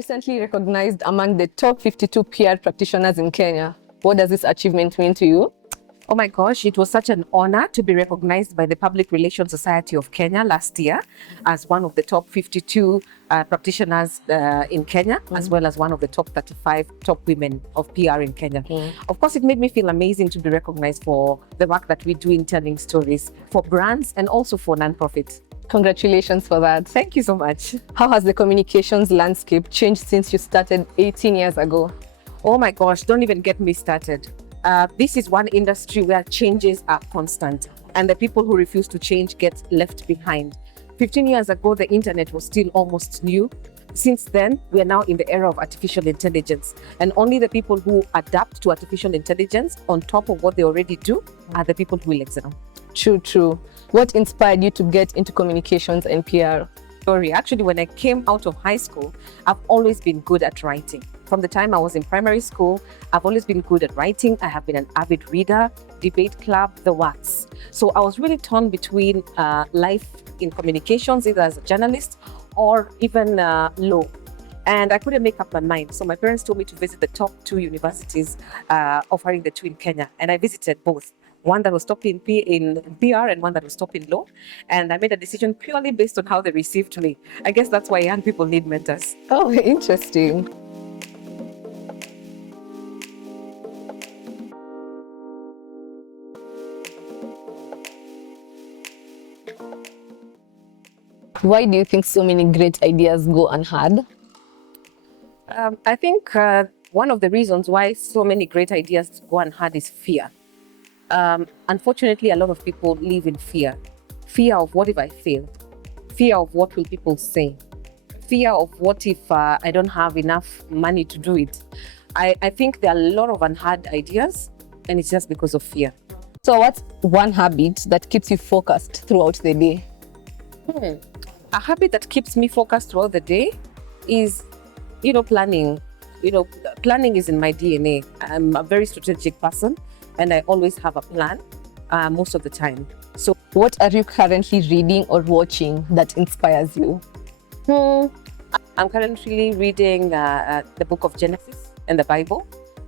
recently recognized among the top 52 PR practitioners in Kenya. What does this achievement mean to you? Oh my gosh, it was such an honor to be recognized by the Public Relations Society of Kenya last year as one of the top 52 practitioners in Kenya, as well as one of the top 35 top women of PR in Kenya. Of course, it made me feel amazing to be recognized for the work that we do in telling stories for brands and also for nonprofits. Congratulations for that. Thank you so much. How has the communications landscape changed since you started 18 years ago? Oh my gosh, don't even get me started. This is one industry where changes are constant, and the people who refuse to change get left behind. 15 years ago, the internet was still almost new. Since then, we are now in the era of artificial intelligence, and only the people who adapt to artificial intelligence on top of what they already do are the people who will excel. True. What inspired you to get into communications and PR? Actually, when I came out of high school, I've always been good at writing. From the time I was in primary school, I've always been good at writing. I have been an avid reader, debate club, the works. So I was really torn between life in communications, either as a journalist or even law. And I couldn't make up my mind. So my parents told me to visit the top 2 universities offering the two in Kenya. And I visited both. One that was top in PR and one that was top in law. And I made a decision purely based on how they received me. I guess that's why young people need mentors. Oh, interesting. Why do you think so many great ideas go unheard? I think one of the reasons why so many great ideas go unheard is fear. Unfortunately, a lot of people live in fear. Fear of what if I fail? Fear of what will people say? Fear of what if I don't have enough money to do it? I think there are a lot of unheard ideas, and it's just because of fear. So what's one habit that keeps you focused throughout the day? A habit that keeps me focused throughout the day is, planning. Planning is in my DNA. I'm a very strategic person, and I always have a plan most of the time. So what are you currently reading or watching that inspires you? I'm currently reading the book of Genesis in the Bible.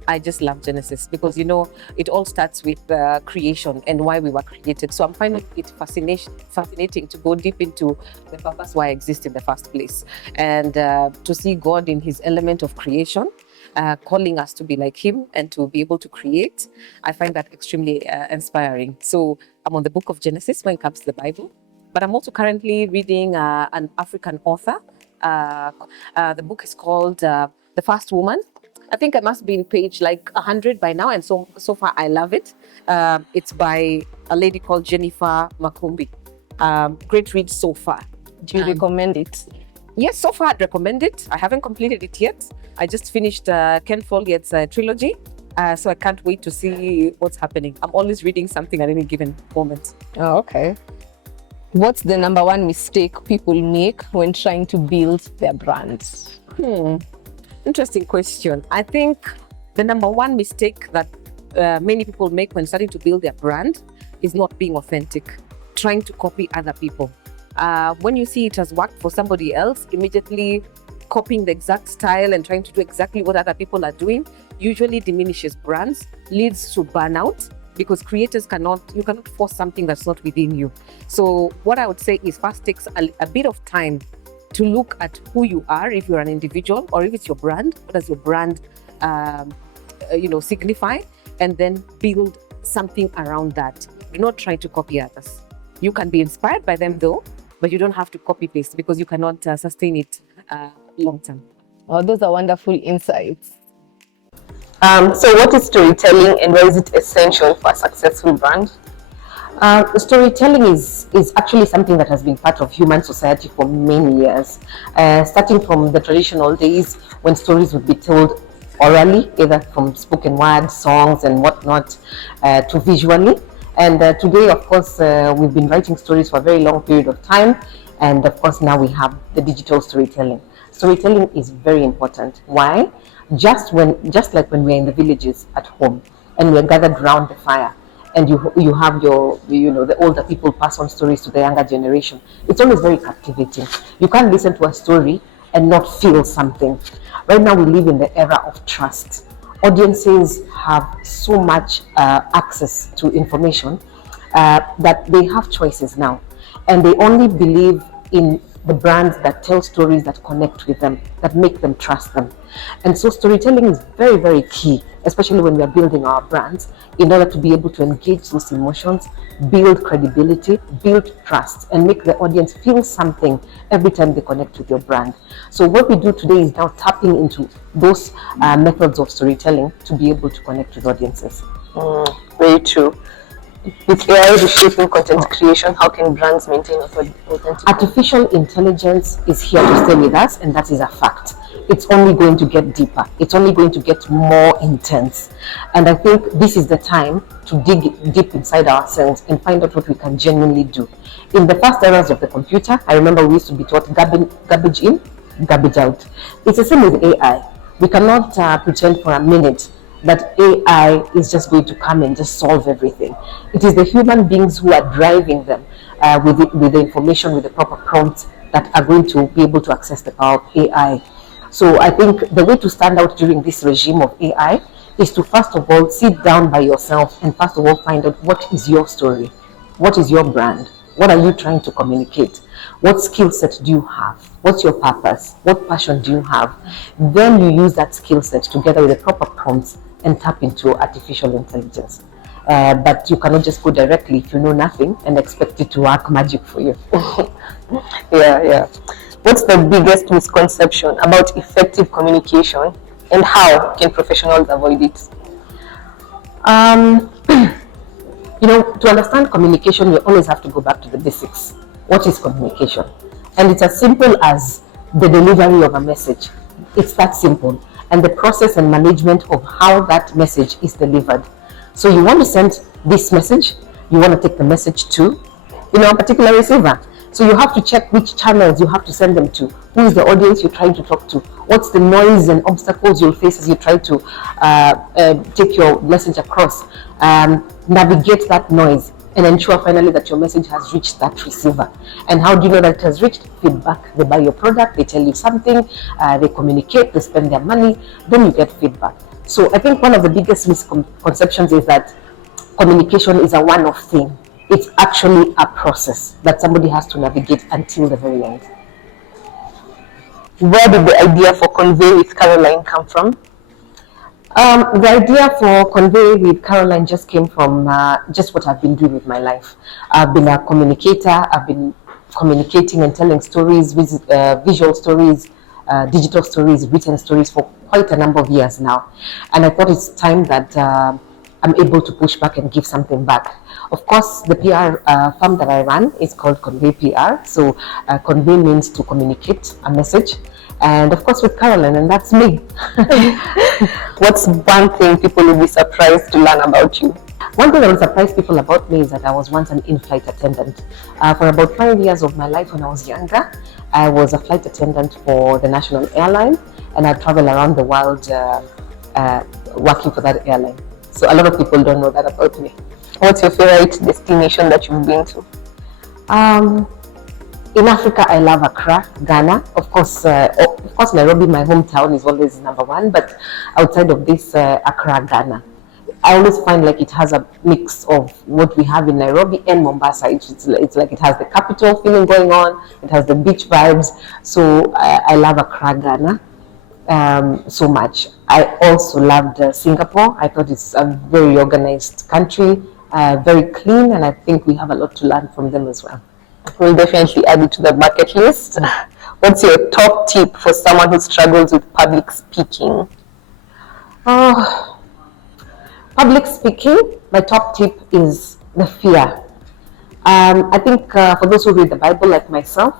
I just love Genesis because, it all starts with creation and why we were created. So I'm finding it fascinating to go deep into the purpose why I exist in the first place. And to see God in his element of creation, calling us to be like him and to be able to create. I find that extremely inspiring. So I'm on the book of Genesis when it comes to the Bible. But I'm also currently reading an African author. The book is called The First Woman. I think I must be in page like 100 by now, and so far I love it. It's by a lady called Jennifer Makumbi. Great read so far. Do you recommend it? Yes, so far I'd recommend it. I haven't completed it yet. I just finished Ken Follett's trilogy, so I can't wait to see what's happening. I'm always reading something at any given moment. Oh, okay. What's the number one mistake people make when trying to build their brands? Interesting question. I think the number one mistake that many people make when starting to build their brand is not being authentic, trying to copy other people. When you see it has worked for somebody else, immediately copying the exact style and trying to do exactly what other people are doing usually diminishes brands, leads to burnout, because creators you cannot force something that's not within you. So what I would say is first takes a bit of time to look at who you are, if you're an individual or if it's your brand. What does your brand signify? And then build something around that. Do not try to copy others. You can be inspired by them though, but you don't have to copy paste because you cannot sustain it long term. Oh, those are wonderful insights. So what is storytelling and why is it essential for a successful brand? Storytelling is actually something that has been part of human society for many years, starting from the traditional days when stories would be told orally, either from spoken words, songs and whatnot, to visually. And today, of course, we've been writing stories for a very long period of time, and of course now we have the digital storytelling. Storytelling is very important. Why? Just like when we're in the villages at home and we're gathered around the fire, and you have the older people pass on stories to the younger generation. It's always very captivating. You can't listen to a story and not feel something. Right now, we live in the era of trust. Audiences have so much access to information that they have choices now, and they only believe in the brands that tell stories that connect with them, that make them trust them. And so storytelling is very, very key, especially when we are building our brands, in order to be able to engage those emotions, build credibility, build trust, and make the audience feel something every time they connect with your brand. So what we do today is now tapping into those methods of storytelling to be able to connect with audiences. Very true. With AI reshaping content creation, how can brands maintain authenticity? Artificial intelligence is here to stay with us, and that is a fact. It's only going to get deeper. It's only going to get more intense. And I think this is the time to dig deep inside ourselves and find out what we can genuinely do. In the first eras of the computer, I remember we used to be taught garbage in, garbage out. It's the same with AI. We cannot pretend for a minute that AI is just going to come and just solve everything. It is the human beings who are driving them with the information, with the proper prompts, that are going to be able to access the power of AI. So I think the way to stand out during this regime of AI is to first of all sit down by yourself and first of all find out what is your story, what is your brand, what are you trying to communicate, what skill set do you have, what's your purpose, what passion do you have. Then you use that skill set together with the proper prompts and tap into artificial intelligence. But you cannot just go directly if you know nothing and expect it to work magic for you. Yeah. What's the biggest misconception about effective communication, and how can professionals avoid it? To understand communication, you always have to go back to the basics. What is communication? And it's as simple as the delivery of a message. It's that simple. And the process and management of how that message is delivered. So you want to send this message, you want to take the message to, a particular receiver. So you have to check which channels you have to send them to. Who is the audience you're trying to talk to? What's the noise and obstacles you'll face as you try to take your message across? Navigate that noise and ensure finally that your message has reached that receiver. And how do you know that it has reached? Feedback. They buy your product, they tell you something, they communicate, they spend their money, then you get feedback. So I think one of the biggest misconceptions is that communication is a one-off thing. It's actually a process that somebody has to navigate until the very end. Where did the idea for Convey with Caroline come from? The idea for Convey with Caroline just came from just what I've been doing with my life. I've been a communicator. I've been communicating and telling stories, visual stories, digital stories, written stories for quite a number of years now. And I thought it's time that I'm able to push back and give something back. Of course, the PR firm that I run is called Convey PR. So Convey means to communicate a message. And of course with Caroline, and that's me. What's one thing people will be surprised to learn about you? One thing that will surprise people about me is that I was once an in-flight attendant. For about 5 years of my life when I was younger, I was a flight attendant for the national airline, and I travel around the world working for that airline. So a lot of people don't know that about me. What's your favorite destination that you've been to? In Africa, I love Accra, Ghana. Of course, Nairobi, my hometown, is always number one. But outside of this, Accra, Ghana, I always find like it has a mix of what we have in Nairobi and Mombasa. It's like it has the capital feeling going on. It has the beach vibes. So I love Accra, Ghana, so much. I also loved Singapore. I thought it's a very organized country, very clean, and I think we have a lot to learn from them as well. We'll definitely add it to the bucket list. What's your top tip for someone who struggles with public speaking? Public speaking, my top tip is the fear. I think for those who read the Bible like myself,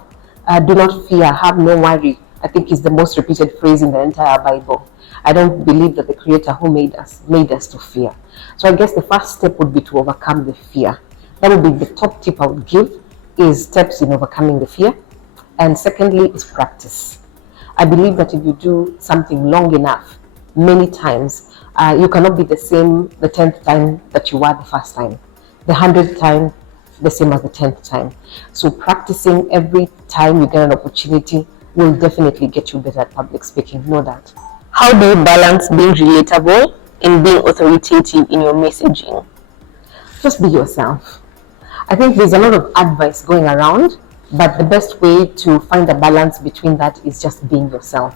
do not fear, have no worry, I think is the most repeated phrase in the entire Bible. I don't believe that the Creator who made us to fear. So I guess the first step would be to overcome the fear. That would be the top tip I would give, is steps in overcoming the fear. And secondly is practice. I believe that if you do something long enough, many times, you cannot be the same the 10th time that you were the first time. The 100th time, the same as the 10th time. So practicing every time you get an opportunity, will definitely get you better at public speaking. Know that. How do you balance being relatable and being authoritative in your messaging? Just be yourself. I think there's a lot of advice going around, but the best way to find a balance between that is just being yourself.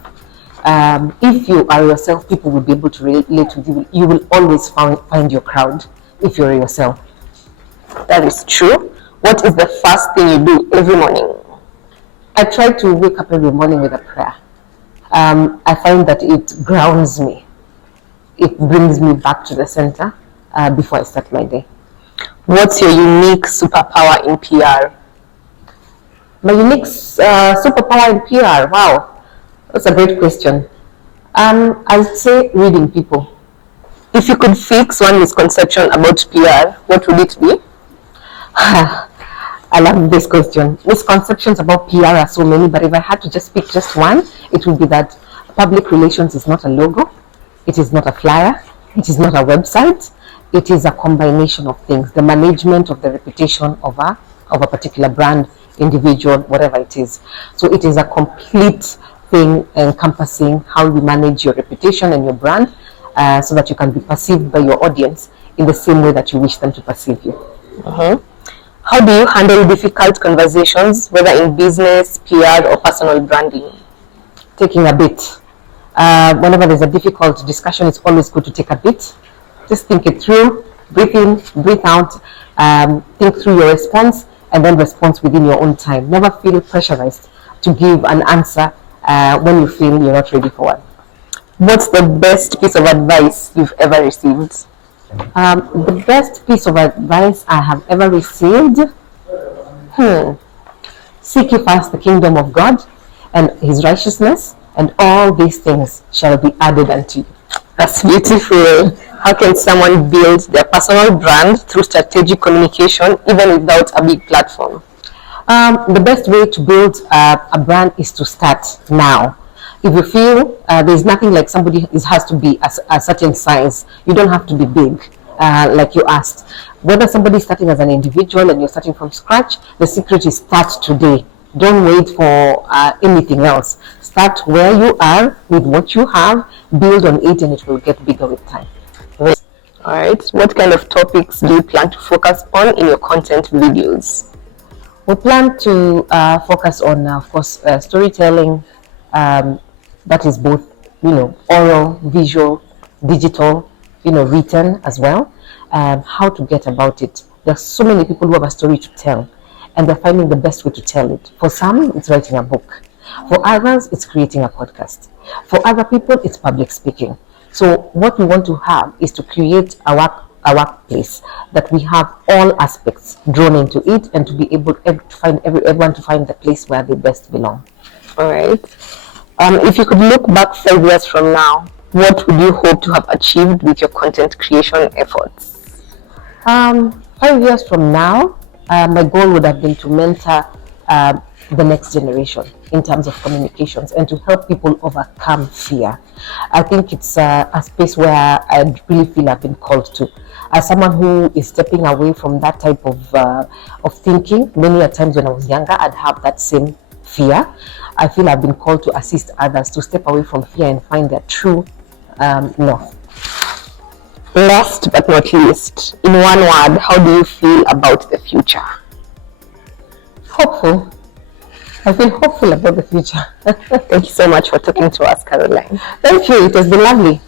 If you are yourself, people will be able to relate with you. You will always find your crowd if you're yourself. That is true. What is the first thing you do every morning? I try to wake up every morning with a prayer. I find that it grounds me. It brings me back to the center before I start my day. What's your unique superpower in PR? My unique superpower in PR? Wow, that's a great question. I'd say reading people. If you could fix one misconception about PR, what would it be? I love this question. Misconceptions about PR are so many, but if I had to just pick just one, it would be that public relations is not a logo, it is not a flyer, it is not a website, it is a combination of things. The management of the reputation of a particular brand, individual, whatever it is. So it is a complete thing encompassing how you manage your reputation and your brand so that you can be perceived by your audience in the same way that you wish them to perceive you. How do you handle difficult conversations, whether in business, PR, or personal branding? Taking a bit. Whenever there's a difficult discussion, it's always good to take a bit. Just think it through, breathe in, breathe out, think through your response, and then respond within your own time. Never feel pressurized to give an answer when you feel you're not ready for one. What's the best piece of advice you've ever received? The best piece of advice I have ever received, seek ye first the kingdom of God and his righteousness, and all these things shall be added unto you. That's beautiful. How can someone build their personal brand through strategic communication even without a big platform? The best way to build a brand is to start now. If you feel there's nothing like somebody has to be a certain size, you don't have to be big like you asked. Whether somebody's starting as an individual and you're starting from scratch, the secret is start today. Don't wait for anything else. Start where you are with what you have, build on it, and it will get bigger with time. All right. What kind of topics do you plan to focus on in your content videos? We plan to focus on, of course, storytelling. That is both, oral, visual, digital, written as well. How to get about it. There's so many people who have a story to tell, and they're finding the best way to tell it. For some, it's writing a book. For others, it's creating a podcast. For other people, it's public speaking. So what we want to have is to create a workplace that we have all aspects drawn into it, and to be able to find everyone to find the place where they best belong. All right. If you could look back 5 years from now, what would you hope to have achieved with your content creation efforts? 5 years from now, my goal would have been to mentor the next generation in terms of communications and to help people overcome fear. I think it's a space where I really feel I've been called to. As someone who is stepping away from that type of thinking, many a times when I was younger, I'd have that same fear. I feel I've been called to assist others to step away from fear and find their true north. Last but not least, in one word, how do you feel about the future? Hopeful. I feel hopeful about the future. Thank you so much for talking to us, Caroline. Thank you. It has been lovely.